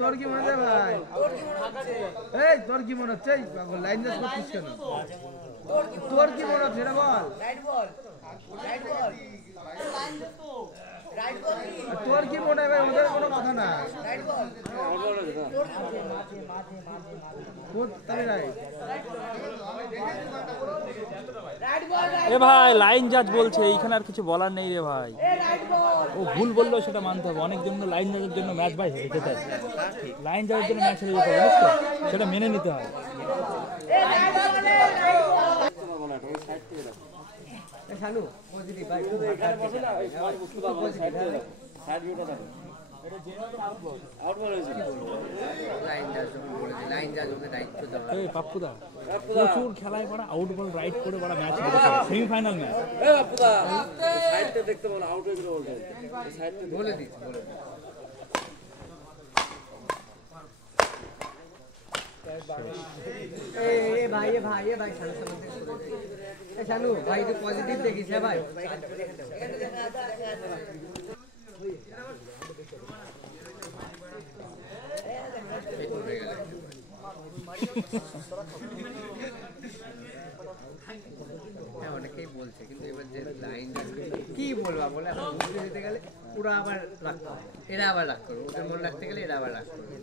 তোর কি মনে হয় ভাই? এই তোর কি মনে হচ্ছে? লাইন জাজ করছিস কেন? তোর কি মনে হচ্ছে এটা বল? রাইট বল, রাইট বল, লাইন জাজ তো রাইট বল। তোর কি মনে হয় ভাই? ওদের কোনো কথা না। রাইট বল, তোর মাঝে মাঝে মাঝে মাঝে কোন তাই রাইট। এ ভাই লাইন জাজ বলছে, এইখানে আর কিছু বলার নেই রে ভাই। ও ভুল বললেও সেটা মানতে হবে। অনেক জন্য লাইন জাজের জন্য ম্যাচ ভাই হেরে যেতে হয়, লাইন জাজের জন্য ম্যাচ হেরে যেতে হয়, সেটা মেনে নিতে হয়। লাইন জাজ যখন বলেছে, লাইন জাজ ওকে দায়িত্ব দেওয়া। এই পাপ্পুদা প্রচুর খেলায় পড়া আউট বল রাইট করে পড়া ম্যাচ সেমিফাইনাল ম্যাচ। বলে দিচ্ছি, বলে দিচ্ছি। ভাই শানু ভাই একটু পজিটিভ দেখিস হ্যাঁ ভাই। হ্যাঁ অনেকেই বলছে, কিন্তু এবার যে লাইন কি বলবা বলে এখন বুঝতে দিতে গেলে ওরা আবার রাগ করবে, এরা আবার রাগ করবে, ওদের মনে রাখতে গেলে এরা আবার রাগ করবে।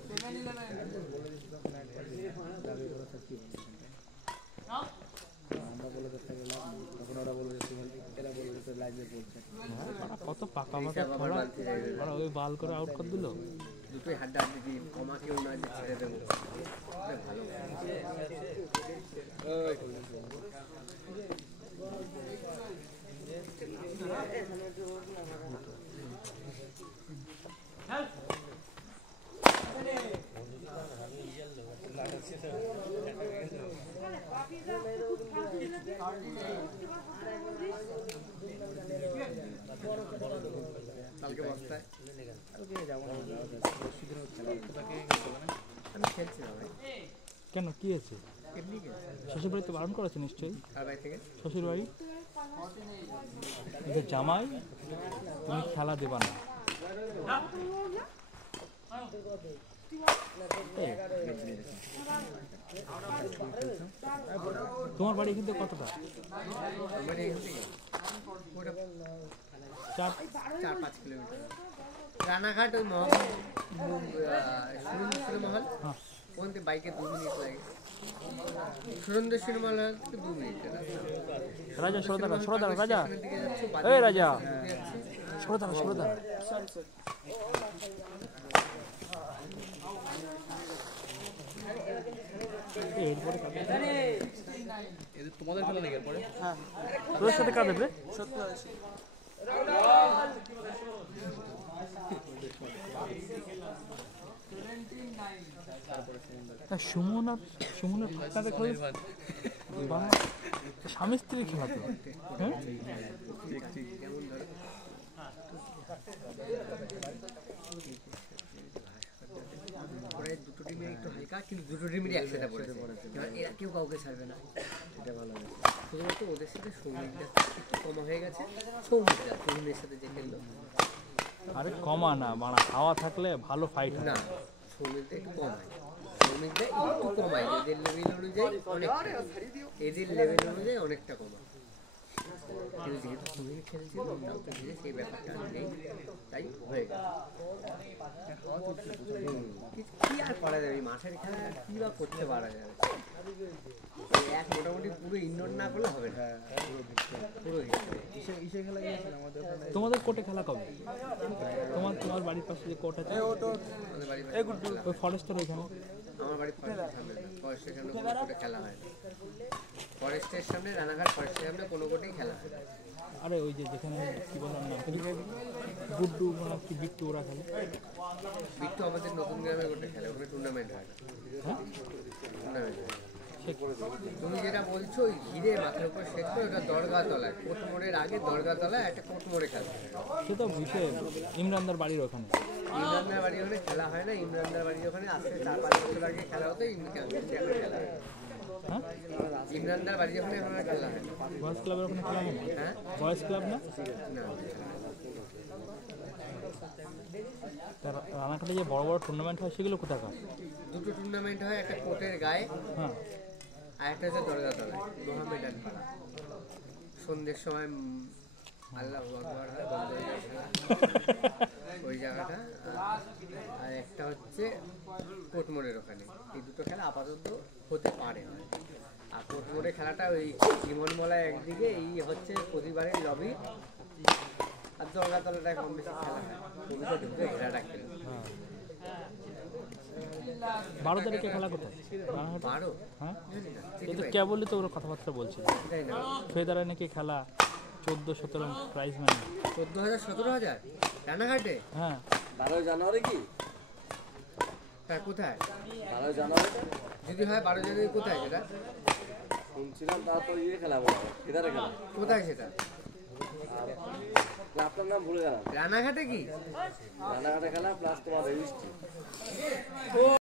কত পাকা পাকা ওই বাল করে আউট করে দিল। দুটোই হাড্ডা হাড্ডি, কমা কেউ না যে ছেড়ে দেবো ভালো। কালকে বস্তায় আমি খেলছিলাম। কেন কি আছে? এমনি গেছে। শ্বশুর বাড়িতে বারণ করেছে নিশ্চয়ই। কার বাড়ি থেকে? শ্বশুর বাড়ি। এদের জামাই তুমি খেলা দেবা না। তোমার বাড়ি কিন্তু কতটা? আমার এখান থেকে 4-5 কিলোমিটার। রানাঘাট ওই সুরেন্দ্র মহল ওখান থেকে বাইকে 2 মিনিট লাগে। সুরেন্দ্র মহল থেকে 2 মিনিট। রাজা সরদারা সরদারা রাজা এই রাজা সরদারা সরদারা তোমাদের খেলা নাকি এরপরে? হ্যাঁ তোর সাথে কাজ দেবে সুমনার আপনাদের খেলা স্বামী স্ত্রী খেলা তো। হ্যাঁ দুটো টিমের একটু হালকা, কিন্তু দুটো টিমেরই একসাথে পড়েছে। এরা কেউ কাউকে ছাড়বে না, এটা ভালো হবে। শুধুমাত্র ওদের সাথে সৌমিকটা একটু কমা হয়ে গেছে। সৌমিকের সাথে যে খেললো আরে কমা না মানে হাওয়া থাকলে ভালো ফাইট না, সৌমিকটা একটু কমায়। সৌমিকটা একটু কমায় এদের লেভেল অনুযায়ী, এদের লেভেল অনুযায়ী অনেকটা কমায়। কিন্তু যেহেতু সৌমিক খেলছিল কাউকে দিলে সেই ব্যাপারটা নেই, তাই হয়ে গেল। কি আর করা যাবে মাঠের খেলা, কি বা করতে পারা যাবে? এক মোটামুটি পুরো ইনডোর না করলে হবে না। পুরো ইসে খেলা গিয়েছিলাম আমাদের ওখানে। তোমাদের কোর্টে খেলা কবে? তোমার বাড়ির পাশে যে কোর্ট আছে আমাদের বাড়ি ওই ফরেস্টের ওইখানে। আমার বাড়ি ফরেস্টের সামনে কোনো কোর্টে খেলা হয় না। ফরেস্টের সামনে রানাঘাট ফরেস্টের সামনে কোনো কোর্টেই খেলা হয় না। আরে ওই যে যেখানে কি বললাম না গুড্ডু মানে কি বিট্টু ওরা খেলে। বিট্টু আমাদের নতুন গ্রামে কোর্টে খেলে, ওখানে টুর্নামেন্ট হয় না। হ্যাঁ টুর্নামেন্ট হয়। তুমি যেটা বলছো ওই ঘিরে মাথার উপর সেট করে, ওটা দরগা তলায়, কোট মোড়ের আগে দরগা তলায় একটা কোট মোড়ে খেলা হয়। সে তো বিষয় ইমরানদার বাড়ির ওখানে। ইমরানদার বাড়ি ওখানে খেলা হয় না। ইমরানদার বাড়ি ওখানে আসতে 4-5 বছর আগে খেলা হতো, খেলা হয়। হ্যাঁ ইমরানদার বাড়ি ওখানে এখন আর খেলা হয় না। বয়েজ ক্লাবের ওখানে খেলা হয় না? হ্যাঁ বয়েজ ক্লাব না? না, রানাঘাটে যে বড় বড় টুর্নামেন্ট হয় সেগুলো কোথাকার? দুটো টুর্নামেন্ট হয়, একটা কোর্টের গায়ে হ্যাঁ আর একটা হচ্ছে দরগাতলায় মোহামেডান পাড়া। সন্ধ্যের সময় আল্লাহ আকবার হয়, বন্ধ হয়ে যায় খেলা ওই জায়গাটা। আর একটা হচ্ছে কোটমোড়ের ওখানে। এই দুটো খেলা আপাতত হতে পারে। আর কোটমোড়ের খেলাটা ওই জীবনমলা একদিকে, এই হচ্ছে প্রতিবারের লবি, আর দরগাতলাটায় কম বেশি খেলা হয়। কবিতা ঢুকে ঘেরাটা খেলে 12 তারিখে খেলা কোথায়? 12? হ্যাঁ এই তো কেবলই তো ওরা কথাবার্তা বলছিল তাই না? ফেদারে নাকি খেলা 14-17 প্রাইজ মানি। 14,000 17,000 রানাঘাটে? হ্যাঁ 12 জানুয়ারি কি? হ্যাঁ কোথায় 12 জানুয়ারি যদি হয় 12 জানুয়ারি কোথায় সেটা শুনছিলাম, তা তো ইয়ে খেলা বলা হয়, এদারে খেলা। কোথায় সেটা ক্লাবটার নাম ভুলে গেলাম। রানাঘাটে কি রানাঘাটে খেলা প্লাস তোমার রেজিস্ট্রি।